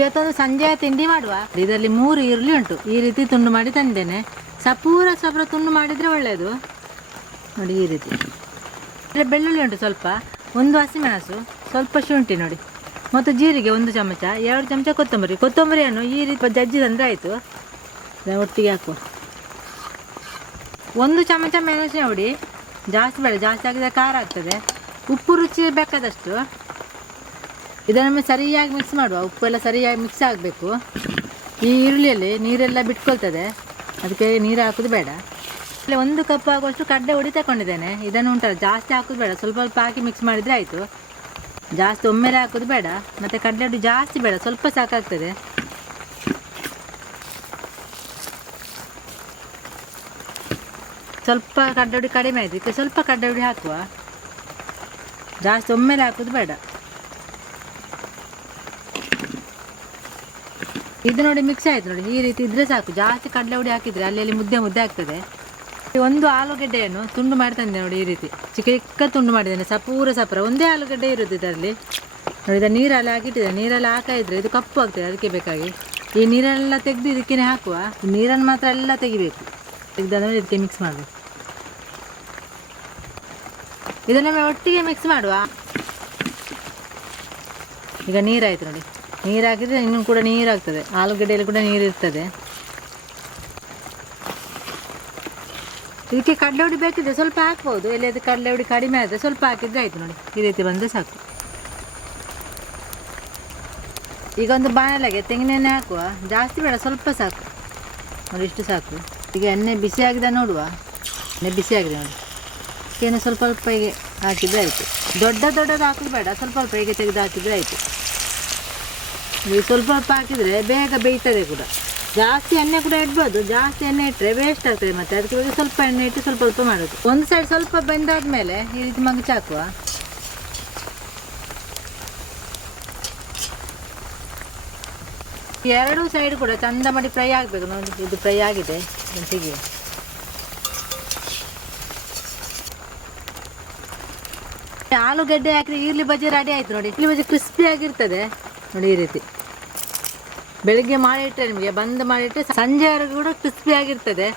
ಇವತ್ತೊಂದು ಸಂಜೆಯ ತಿಂಡಿ ಮಾಡುವ. ಇದರಲ್ಲಿ ಮೂರು ಈರುಳ್ಳಿ ಉಂಟು. ಈ ರೀತಿ ತುಂಡು ಮಾಡಿ ತಂದೇನೆ. ಸಪೂರ ಸಪೂರ ತುಂಡು ಮಾಡಿದ್ರೆ ಒಳ್ಳೆಯದು ನೋಡಿ ಈ ರೀತಿ. ಬೆಳ್ಳುಳ್ಳಿ ಉಂಟು ಸ್ವಲ್ಪ. ಒಂದು ಹಸಿಮೆಣಸು, ಸ್ವಲ್ಪ ಶುಂಠಿ ನೋಡಿ. ಮತ್ತು ಜೀರಿಗೆ ಒಂದು ಚಮಚ, ಎರಡು ಚಮಚ ಕೊತ್ತಂಬರಿ. ಕೊತ್ತಂಬರಿಯನ್ನು ಈ ರೀತಿ ಜಜ್ಜಿ ತಂದರೆ ಆಯಿತು. ಒಟ್ಟಿಗೆ ಹಾಕುವ. ಒಂದು ಚಮಚ ಮೆಣಸಿನ ಹುಡಿ ಜಾಸ್ತಿ ಬೇಡ, ಜಾಸ್ತಿ ಹಾಕಿದ್ರೆ ಖಾರ ಆಗ್ತದೆ. ಉಪ್ಪು ರುಚಿ ಬೇಕಾದಷ್ಟು. ಇದನ್ನು ಸರಿಯಾಗಿ ಮಿಕ್ಸ್ ಮಾಡುವ. ಉಪ್ಪೆಲ್ಲ ಸರಿಯಾಗಿ ಮಿಕ್ಸ್ ಆಗಬೇಕು. ಈ ಈರುಳ್ಳಿಯಲ್ಲಿ ನೀರೆಲ್ಲ ಬಿಟ್ಕೊಳ್ತದೆ. ಅದಕ್ಕೆ ನೀರು ಹಾಕೋದು ಬೇಡ. ಇಲ್ಲಿ ಒಂದು ಕಪ್ ಆಗುವಷ್ಟು ಕಡ್ಡೆ ಹುಡಿ ತಗೊಂಡಿದ್ದೇನೆ ಇದನ್ನು ಉಂಟಲ್ಲ ಜಾಸ್ತಿ ಹಾಕೋದು ಬೇಡ. ಸ್ವಲ್ಪ ಸ್ವಲ್ಪ ಹಾಕಿ ಮಿಕ್ಸ್ ಮಾಡಿದರೆ ಆಯಿತು. ಜಾಸ್ತಿ ಒಮ್ಮೆಲೆ ಹಾಕೋದು ಬೇಡ. ಮತ್ತು ಕಡ್ಲೆ ಹುಡಿ ಜಾಸ್ತಿ ಬೇಡ. ಸ್ವಲ್ಪ ಸಾಕಾಗ್ತದೆ. ಸ್ವಲ್ಪ ಕಡ್ಡೆ ಹುಡಿ ಕಡಿಮೆ ಆಯಿತು. ಸ್ವಲ್ಪ ಕಡ್ಡೆ ಹುಡಿ ಹಾಕುವ. ಜಾಸ್ತಿ ಒಮ್ಮೆಲೆ ಹಾಕೋದು ಬೇಡ. ಇದು ನೋಡಿ ಮಿಕ್ಸ್ ಆಯ್ತು ನೋಡಿ, ಈ ರೀತಿ ಇದ್ರೆ ಸಾಕು. ಜಾಸ್ತಿ ಕಡಲೆ ಹುಡಿ ಹಾಕಿದ್ರೆ ಅಲ್ಲಿ ಮುದ್ದೆ ಮುದ್ದೆ ಆಗ್ತದೆ. ಒಂದು ಆಲೂಗಡ್ಡೆಯನ್ನು ತುಂಡು ಮಾಡ್ತಾನೆ ನೋಡಿ ಈ ರೀತಿ. ಚಿಕ್ಕ ಚಿಕ್ಕ ತುಂಡು ಮಾಡಿದ್ದೇನೆ ಸಪೂರ ಸಪೂರ. ಒಂದೇ ಆಲೂಗಡ್ಡೆ ಇರುತ್ತೆ ಇದರಲ್ಲಿ. ನೋಡಿ, ಇದನ್ನು ನೀರಲ್ಲಿ ಹಾಕಿಟ್ಟಿದೆ ನೀರಲ್ಲಿ ಹಾಕಿದ್ರೆ ಇದು ಕಪ್ಪು ಆಗ್ತದೆ ಅದಕ್ಕೆ ಬೇಕಾಗಿ. ಈ ನೀರೆಲ್ಲ ತೆಗೆದು ಇದಕ್ಕೆ ಹಾಕುವ. ನೀರನ್ನು ಮಾತ್ರ ಎಲ್ಲ ತೆಗಿಬೇಕು. ತೆಗೆದಾದ್ಮೇಲೆ ಇದಕ್ಕೆ ಮಿಕ್ಸ್ ಮಾಡಬೇಕು. ಇದನ್ನ ಒಟ್ಟಿಗೆ ಮಿಕ್ಸ್ ಮಾಡುವ. ಈಗ ನೀರಾಯ್ತು ನೋಡಿ. ನೀರು ಹಾಕಿದರೆ ಇನ್ನೂ ಕೂಡ ನೀರಾಗ್ತದೆ. ಆಲೂಗಡ್ಡೆಯಲ್ಲಿ ಕೂಡ ನೀರು ಇರ್ತದೆ ಇದಕ್ಕೆ ಕಡಲೆ ಹುಡಿ ಬೇಕಿದ್ರೆ ಸ್ವಲ್ಪ ಹಾಕ್ಬೋದು. ಎಲ್ಲಿಯಾದ್ರೂ ಕಡಲೆ ಹುಡಿ ಕಡಿಮೆ ಆದರೆ ಸ್ವಲ್ಪ ಹಾಕಿದರೆ ಆಯ್ತು ನೋಡಿ. ಈ ರೀತಿ ಬಂದರೆ ಸಾಕು. ಈಗ ಒಂದು ಬಾಣಲೆಗೆ ತೆಂಗಿನೆಣ್ಣೆ ಹಾಕುವ. ಜಾಸ್ತಿ ಬೇಡ, ಸ್ವಲ್ಪ ಸಾಕು. ನೋಡಿ, ಇಷ್ಟು ಸಾಕು. ಈಗ ಎಣ್ಣೆ ಬಿಸಿ ಆಗಿದೆ ನೋಡುವ. ಎಣ್ಣೆ ಬಿಸಿ ಆಗಿದೆ ನೋಡಿ. ಏನು ಸ್ವಲ್ಪ ಸ್ವಲ್ಪ ಹೀಗೆ ಹಾಕಿದರೆ ಆಯಿತು. ದೊಡ್ಡ ದೊಡ್ಡದು ಹಾಕಿದ್ರು ಬೇಡ, ಸ್ವಲ್ಪ ಸ್ವಲ್ಪ ಹೀಗೆ ತೆಗೆದು ಹಾಕಿದರೆ ಆಯಿತು. ಈ ಸ್ವಲ್ಪ ಸ್ವಲ್ಪ ಹಾಕಿದರೆ ಬೇಗ ಬೇಯ್ತದೆ ಕೂಡ. ಜಾಸ್ತಿ ಎಣ್ಣೆ ಕೂಡ ಇಡ್ಬೋದು, ಜಾಸ್ತಿ ಎಣ್ಣೆ ಇಟ್ಟರೆ ವೇಸ್ಟ್ ಆಗ್ತದೆ ಮತ್ತೆ ಅದಕ್ಕೆ ಬಗ್ಗೆ ಸ್ವಲ್ಪ ಎಣ್ಣೆ ಇಟ್ಟು ಸ್ವಲ್ಪ ಸ್ವಲ್ಪ ಮಾಡೋದು. ಒಂದು ಸೈಡ್ ಸ್ವಲ್ಪ ಬೆಂದಾದ್ಮೇಲೆ ಈ ರೀತಿ ಹಾಕುವ. ಎರಡೂ ಸೈಡ್ ಕೂಡ ಚಂದ ಮಾಡಿ ಫ್ರೈ ಆಗಬೇಕು. ನೋಡಿ, ಇದು ಫ್ರೈ ಆಗಿದೆ. ಸಿಗಿ ಆಲೂಗಡ್ಡೆ ಹಾಕಿದ್ರೆ ಈರುಳ್ಳಿ ಬಜ್ಜಿ ರೆಡಿ ಆಯ್ತು ನೋಡಿ. ಈರುಳ್ಳಿ ಬಜ್ಜಿ ಕ್ರಿಸ್ಪಿ ಆಗಿರ್ತದೆ. ನೋಡಿ ಈ ರೀತಿ. ಬೆಳಿಗ್ಗೆ ಮಾಡಿಟ್ಟರೆ ನಿಮಗೆ ಬಂದು ಮಾಡಿಟ್ರೆ ಸಂಜೆವರೆಗೂ ಕೂಡ ಕ್ರಿಸ್ಪಿ ಆಗಿರ್ತದೆ.